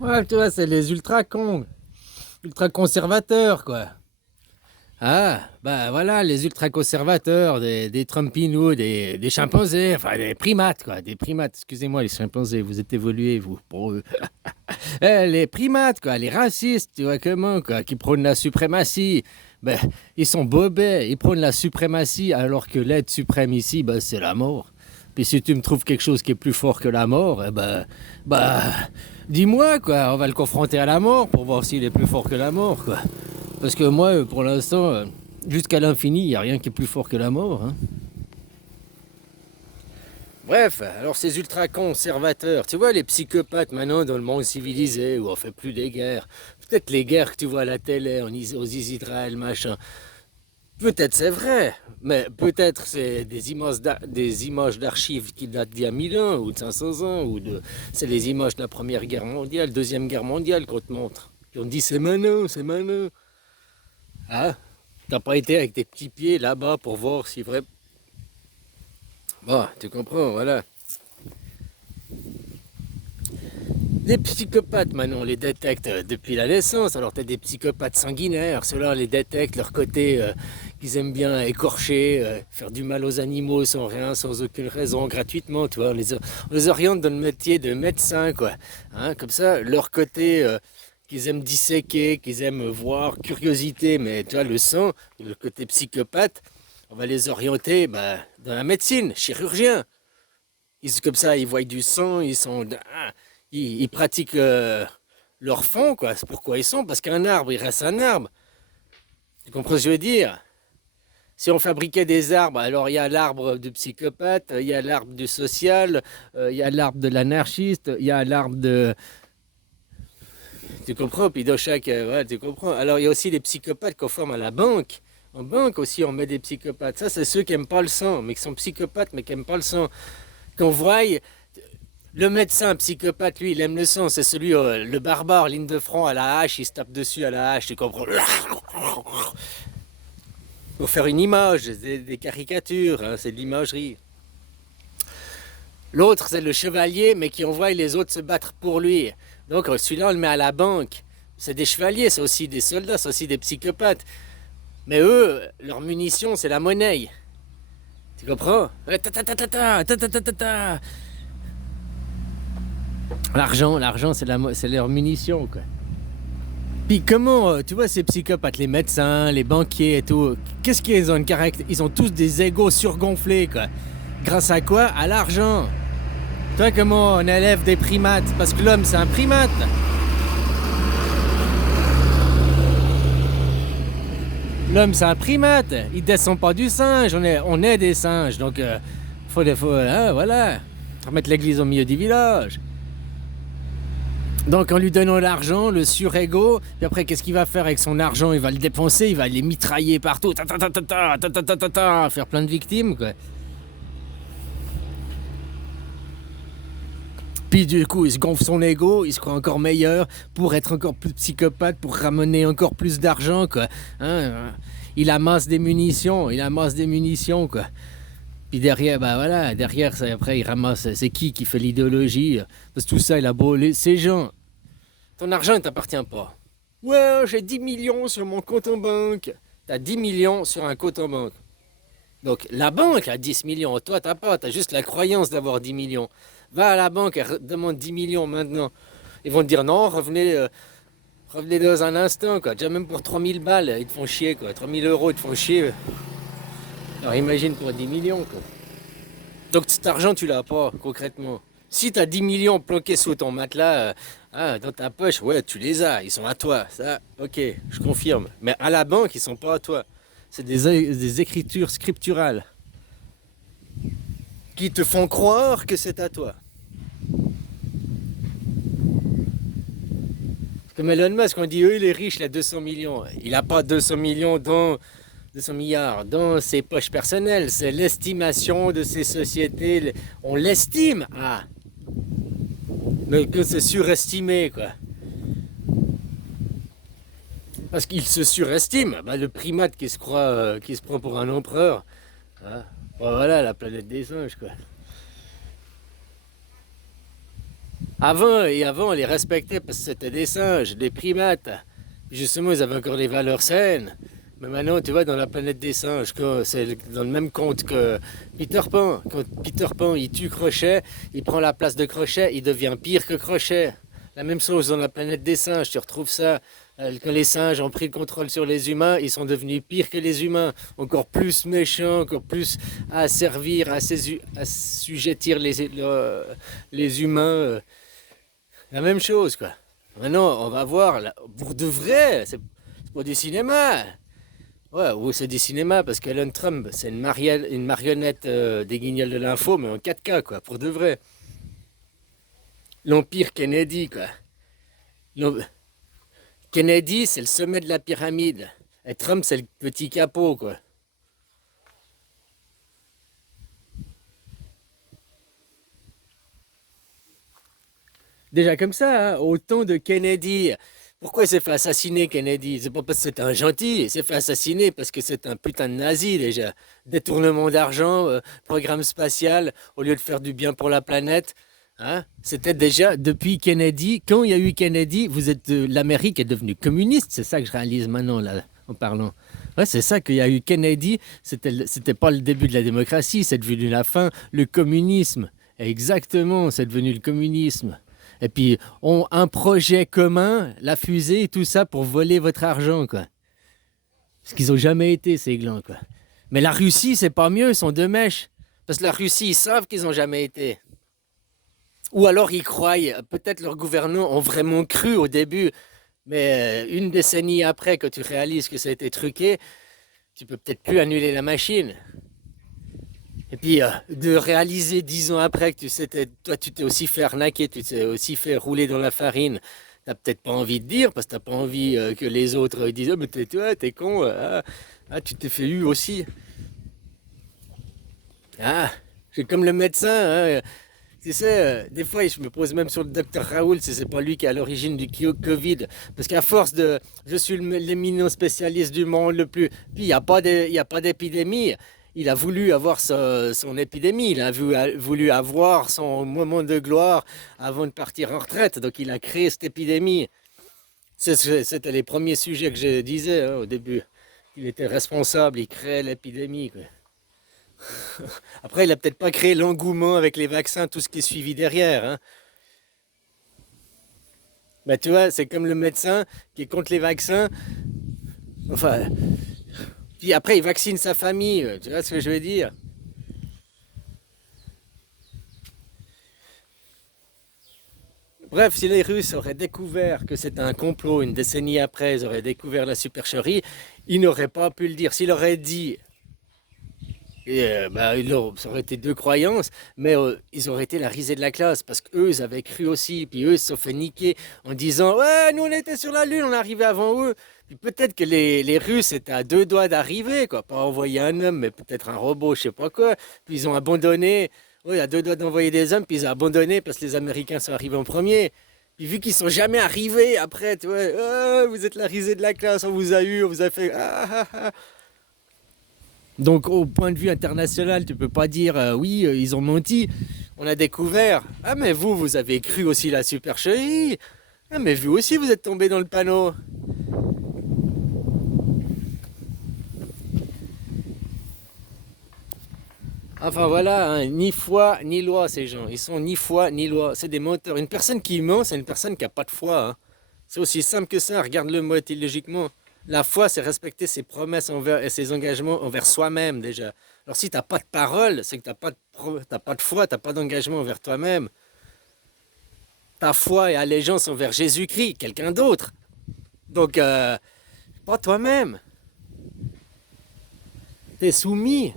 Ouais, tu vois, c'est les ultra cons, ultra conservateurs, quoi. Ah, bah voilà, les ultra conservateurs, des Trumpinos, des chimpanzés, enfin des primates, quoi. Des primates, excusez-moi, les chimpanzés, vous êtes évolués, vous, pour eux. Les primates, quoi, les racistes, tu vois comment, quoi, qui prônent la suprématie. Ben, ils sont bobets, ils prônent la suprématie, alors que l'être suprême ici, ben, c'est la mort. Puis si tu me trouves quelque chose qui est plus fort que la mort, eh ben, bah, dis-moi, quoi, on va le confronter à la mort pour voir s'il est plus fort que la mort, quoi. Parce que moi, pour l'instant, jusqu'à l'infini, il n'y a rien qui est plus fort que la mort, hein. Bref, alors ces ultra-conservateurs, tu vois les psychopathes maintenant dans le monde civilisé où on fait plus des guerres, peut-être les guerres que tu vois à la télé, aux Israël, machin, peut-être c'est vrai, mais peut-être c'est des images d'archives qui datent d'il y a 1000 ans ou de 500 ans, c'est les images de la Première Guerre mondiale, Deuxième Guerre mondiale qu'on te montre. Qui ont dit c'est maintenant, c'est maintenant. Ah, t'as pas été avec tes petits pieds là-bas pour voir si vrai. Bon, tu comprends, voilà. Les psychopathes, maintenant, on les détecte depuis la naissance. Alors, tu as des psychopathes sanguinaires. Ceux-là, on les détecte, leur côté qu'ils aiment bien écorcher, faire du mal aux animaux sans rien, sans aucune raison, gratuitement. Tu vois, on les oriente dans le métier de médecin, quoi. Hein, comme ça, leur côté qu'ils aiment disséquer, qu'ils aiment voir, curiosité, mais tu vois, le sang, le côté psychopathe, on va les orienter bah, dans la médecine, chirurgien. Comme ça, ils voient du sang, ils pratiquent leur fond, quoi. C'est pourquoi ils sont. Parce qu'un arbre, il reste un arbre. Tu comprends ce que je veux dire? Si on fabriquait des arbres, alors il y a l'arbre du psychopathe, il y a l'arbre du social, il y a l'arbre de l'anarchiste, il y a l'arbre de... Tu comprends? Puis dans chaque... ouais, tu comprends? Alors il y a aussi les psychopathes qu'on forme à la banque. En banque aussi, on met des psychopathes. Ça, c'est ceux qui n'aiment pas le sang, mais qui sont psychopathes, mais qui n'aiment pas le sang. Qu'on voit, le médecin psychopathe, lui, il aime le sang. C'est celui, le barbare, ligne de front à la hache, il se tape dessus à la hache, tu comprends? Pour faire une image, des caricatures, hein, c'est de l'imagerie. L'autre, c'est le chevalier, mais qui envoie les autres se battre pour lui. Donc celui-là, on le met à la banque. C'est des chevaliers, c'est aussi des soldats, c'est aussi des psychopathes. Mais eux, leur munition, c'est la monnaie. Tu comprends? L'argent, c'est leur munition, quoi. Puis comment, tu vois, ces psychopathes, les médecins, les banquiers et tout, qu'est-ce qu'ils ont une caractère? Ils ont tous des égos surgonflés, quoi. Grâce à quoi? À l'argent. Tu vois comment on élève des primates? Parce que l'homme, c'est un primate. L'homme, c'est un primate. Il descend pas du singe. On est des singes. Donc, hein, voilà. Remettre l'église au milieu du village. Donc en lui donnant l'argent, le surego, puis après qu'est-ce qu'il va faire avec son argent? Il va le dépenser, il va les mitrailler partout, faire plein de victimes, quoi. Puis du coup, il se gonfle son ego, il se croit encore meilleur pour être encore plus psychopathe, pour ramener encore plus d'argent, quoi. Hein, il amasse des munitions, quoi. Puis derrière, bah voilà, derrière, après, il ramasse, c'est qui fait l'idéologie? Parce que tout ça, il a beau, ces gens, ton argent ne t'appartient pas. Ouais, j'ai 10 millions sur mon compte en banque. T'as 10 millions sur un compte en banque. Donc la banque a 10 millions. Toi, t'as pas. T'as juste la croyance d'avoir 10 millions. Va à la banque et demande 10 millions maintenant. Ils vont te dire non, revenez dans un instant, quoi. Déjà même pour 3000 balles, ils te font chier, quoi. 3000 euros, ils te font chier. Alors imagine pour 10 millions, quoi. Donc cet argent, tu l'as pas, concrètement. Si tu as 10 millions planqués sous ton matelas, dans ta poche, ouais, tu les as, ils sont à toi. Ça, ok, je confirme. Mais à la banque, ils sont pas à toi. C'est des écritures scripturales qui te font croire que c'est à toi. Comme Elon Musk, on dit, il est riche, il a 200 millions. Il n'a pas 200 millions dans 200 milliards dans ses poches personnelles. C'est l'estimation de ces sociétés. On l'estime. Ah, mais que c'est surestimé, quoi. Parce qu'il se surestime. Bah, le primate qui se croit, qui se prend pour un empereur. Hein. Bon, voilà, la planète des singes, quoi. Avant, on les respectait parce que c'était des singes, des primates. Justement, ils avaient encore des valeurs saines. Mais maintenant, tu vois, dans la planète des singes, c'est dans le même compte que Peter Pan. Quand Peter Pan, il tue Crochet, il prend la place de Crochet, il devient pire que Crochet. La même chose dans la planète des singes, tu retrouves ça. Quand les singes ont pris le contrôle sur les humains, ils sont devenus pires que les humains, encore plus méchants, encore plus à servir, assujettir les humains. La même chose, quoi. Maintenant, on va voir, là, pour de vrai, c'est pas du cinéma. Ouais, ou c'est du cinéma, parce qu'Elon Trump, c'est une marionnette des guignols de l'info, mais en 4K, quoi, pour de vrai. L'empire Kennedy, quoi. L'em- Kennedy, c'est le sommet de la pyramide. Et Trump, c'est le petit capot, quoi. Déjà comme ça, hein, au temps de Kennedy, pourquoi il s'est fait assassiner Kennedy? C'est pas parce que c'est un gentil, il s'est fait assassiner parce que c'est un putain de nazi déjà. Détournement d'argent, programme spatial, au lieu de faire du bien pour la planète. Hein? C'était déjà depuis Kennedy. Quand il y a eu Kennedy, l'Amérique est devenue communiste. C'est ça que je réalise maintenant là, en parlant. Ouais, c'est ça qu'il y a eu Kennedy. C'était pas le début de la démocratie, c'est devenu la fin. Le communisme. Exactement, c'est devenu le communisme. Et puis, un projet commun, la fusée et tout ça pour voler votre argent, quoi. Parce qu'ils ont jamais été, ces glands, quoi. Mais la Russie, c'est pas mieux, ils sont deux mèches. Parce que la Russie, ils savent qu'ils ont jamais été. Ou alors ils croient, peut-être leurs gouvernants ont vraiment cru au début, mais une décennie après, quand tu réalises que ça a été truqué, tu peux peut-être plus annuler la machine. Et puis de réaliser 10 ans après que toi tu t'es aussi fait arnaquer, tu t'es aussi fait rouler dans la farine, t'as peut-être pas envie de dire parce que t'as pas envie que les autres disent oh, mais t'es con, tu t'es fait eu aussi. Ah, c'est comme le médecin, hein, tu sais, des fois je me pose même sur le docteur Raoul si c'est pas lui qui est à l'origine du Covid, parce qu'à force de je suis l'éminent spécialiste du monde le plus, puis il y a pas d'épidémie. Il a voulu avoir son épidémie, il a voulu avoir son moment de gloire avant de partir en retraite. Donc il a créé cette épidémie. C'était les premiers sujets que je disais hein, au début. Il était responsable, il créait l'épidémie, quoi. Après, il a peut-être pas créé l'engouement avec les vaccins, tout ce qui est suivi derrière, hein. Mais tu vois, c'est comme le médecin qui est contre les vaccins. Enfin, puis après, il vaccine sa famille. Tu vois ce que je veux dire? Bref, si les Russes auraient découvert que c'était un complot une décennie après, ils auraient découvert la supercherie, ils n'auraient pas pu le dire. S'il aurait dit, bah, ça aurait été deux croyances, mais ils auraient été la risée de la classe parce qu'eux, ils avaient cru aussi. Puis eux, ils se sont fait niquer en disant ouais, nous on était sur la Lune, on est arrivé avant eux. Puis peut-être que les Russes étaient à deux doigts d'arriver, quoi. Pas envoyer un homme, mais peut-être un robot, je sais pas quoi. Puis ils ont abandonné. Oui, à deux doigts d'envoyer des hommes, puis ils ont abandonné parce que les Américains sont arrivés en premier. Puis vu qu'ils sont jamais arrivés après, tu vois, ah, vous êtes la risée de la classe, on vous a eu, on vous a fait. Donc au point de vue international, tu peux pas dire oui, ils ont menti. On a découvert. Ah mais vous avez cru aussi la supercherie. Ah mais vous aussi, vous êtes tombé dans le panneau. Enfin voilà, hein, ni foi ni loi ces gens. Ils sont ni foi ni loi. C'est des menteurs. Une personne qui ment, c'est une personne qui a pas de foi, hein. C'est aussi simple que ça. Regarde le mot étymologiquement. La foi, c'est respecter ses promesses et ses engagements envers soi-même déjà. Alors si tu n'as pas de parole, c'est que t'as pas de foi, tu n'as pas d'engagement envers toi-même. Ta foi et allégeance envers Jésus-Christ, quelqu'un d'autre. Donc, pas toi-même. Tu es soumis.